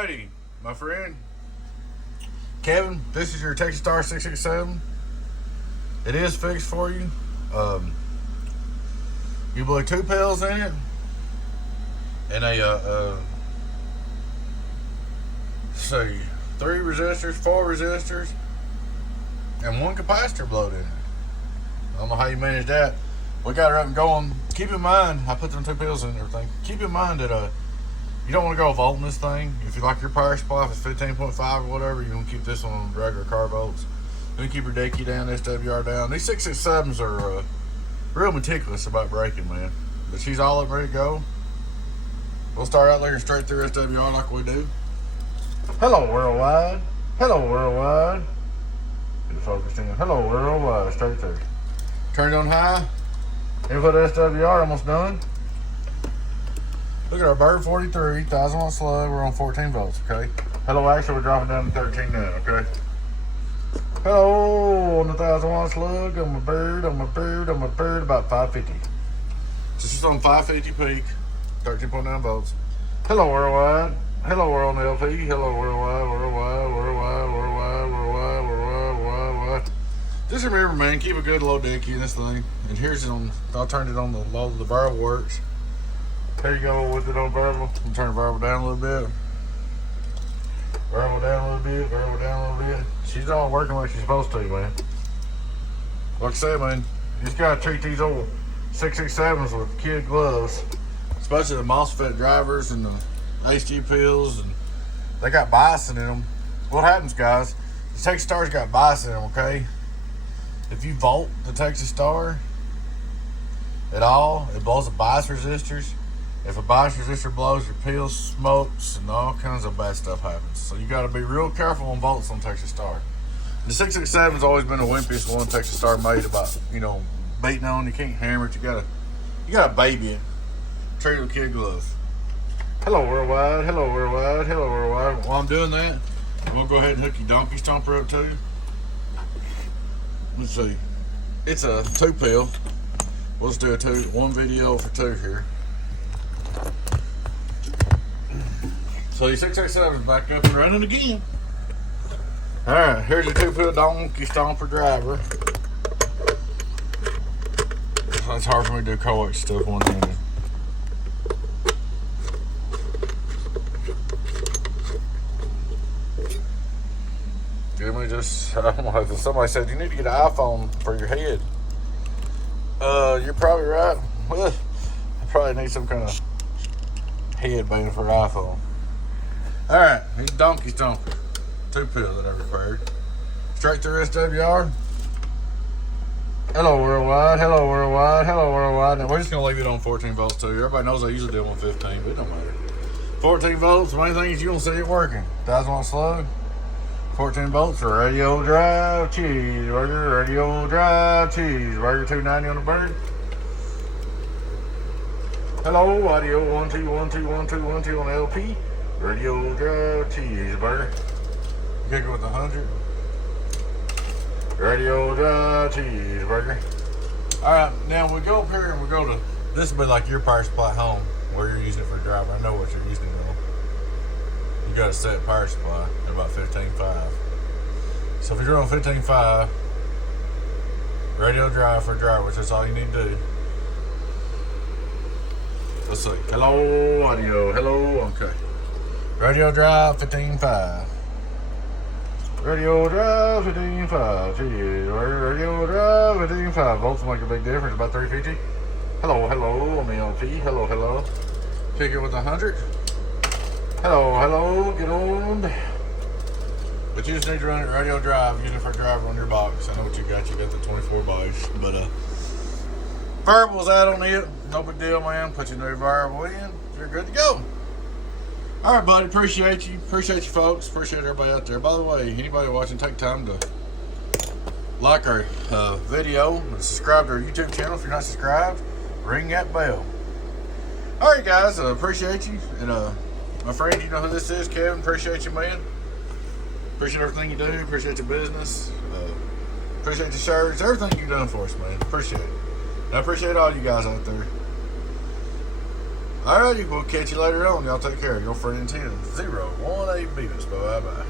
Alrighty, my friend Kevin, this is your Texas Star 667. It is fixed for you. You put 2 pills in it, and let's see, 3 resistors, 4 resistors, and 1 capacitor blowed in it. I don't know how you manage that. We got it up and going. Keep in mind, I put them 2 pills in and everything. Keep in mind that you don't want to go volting this thing. If you like your power supply, if it's 15.5 or whatever, you want to keep this on regular car volts. You want to keep your decky down, SWR down. These 667s are real meticulous about braking, man. But she's all up ready to go. We'll start out there straight through SWR like we do. Hello, worldwide. Hello, worldwide. Get it focused in. Hello, worldwide. Straight through. Turn it on high. Input SWR, almost done. Look at our Bird 43, 1000 watt slug. We're on 14 volts, okay? Hello, actually, we're dropping down to 13 now, okay? Hello, on the 1000 watt slug. On my Bird, about 550. So she's on 550 peak, 13.9 volts. Hello, worldwide. Hello, world on LP. Hello, worldwide. Just remember, man, keep a good low decky in this thing. And here's it on, I'll turn it on the low, the variable works. There you go with it on variable. I'm turn the variable down a little bit. Variable down a little bit, variable down a little bit. She's all working like she's supposed to, man. Like I said, man, you just gotta treat these old 667s with kid gloves. Especially the MOSFET drivers and the HG-2Pills, and they got bias in them. What happens, guys, the Texas Star's got bias in them, okay? If you volt the Texas Star at all, it blows the bias resistors. If a bias resistor blows, your pill smokes and all kinds of bad stuff happens. So you got to be real careful on volts on Texas Star. The 667 has always been the wimpiest one Texas Star made about, beating on. You can't hammer it. You gotta baby it. Treat it with kid gloves. Hello, worldwide. Hello, worldwide. Hello, worldwide. While I'm doing that, I'm gonna go ahead and hook your donkey stomper up too. Let's see. It's a 2 pill. We'll just do one video for 2 here. So your 667 is back up and running again. Alright, here's your 2 pill donkey stomper driver. It's hard for me to do coax stuff one-handed. Give me just, I don't know, somebody said you need to get an iPhone for your head. You're probably right. Well, I probably need some kind of headband for an iPhone. Alright, here's donkey stomper. 2 pill that I repaired. Straight through SWR. Hello, worldwide. Hello, worldwide. Hello, worldwide. Now, we're just going to leave it on 14 volts too. Everybody knows I usually do it on 15, but it don't matter. 14 volts, the main thing is you don't see it working. 1000 watt slug. 14 volts, radio drive, cheeseburger, radio drive, cheeseburger, 290 on the Bird. Hello, audio 12121212 on LP, radio drive, cheeseburger. Kick it with 100. Radio drive, cheeseburger. Alright, now we go up here and we go to, this will be like your power supply at home, where you're using it for the driver. I know what you're using it on. You got a set power supply at about 15.5. So if you're on 15.5, radio drive for a driver, which is all you need to do. Let's see. Hello, audio. Hello. Okay. Radio drive 15.5. Radio drive 15.5. Radio drive 15.5. Volts make a big difference. About 350. Hello, hello. On the LP. Hello, hello. Pick it with 100. Hello, hello, get on. But you just need to run it radio drive, use it for a driver on your box. I know what you got the 24 base. But variable's out on it, no big deal, man. Put your new variable in, you're good to go. Alright, buddy, appreciate you folks, appreciate everybody out there. By the way, anybody watching, take time to like our video and subscribe to our YouTube channel if you're not subscribed. Ring that bell. Alright guys, appreciate you. And my friend, you know who this is, Kevin. Appreciate you, man. Appreciate everything you do. Appreciate your business. Appreciate your shirts. Everything you've done for us, man. Appreciate it. And I appreciate all you guys out there. Alrighty, we'll catch you later on. Y'all take care. Your friend in 10, 018 Beavis. Bye bye.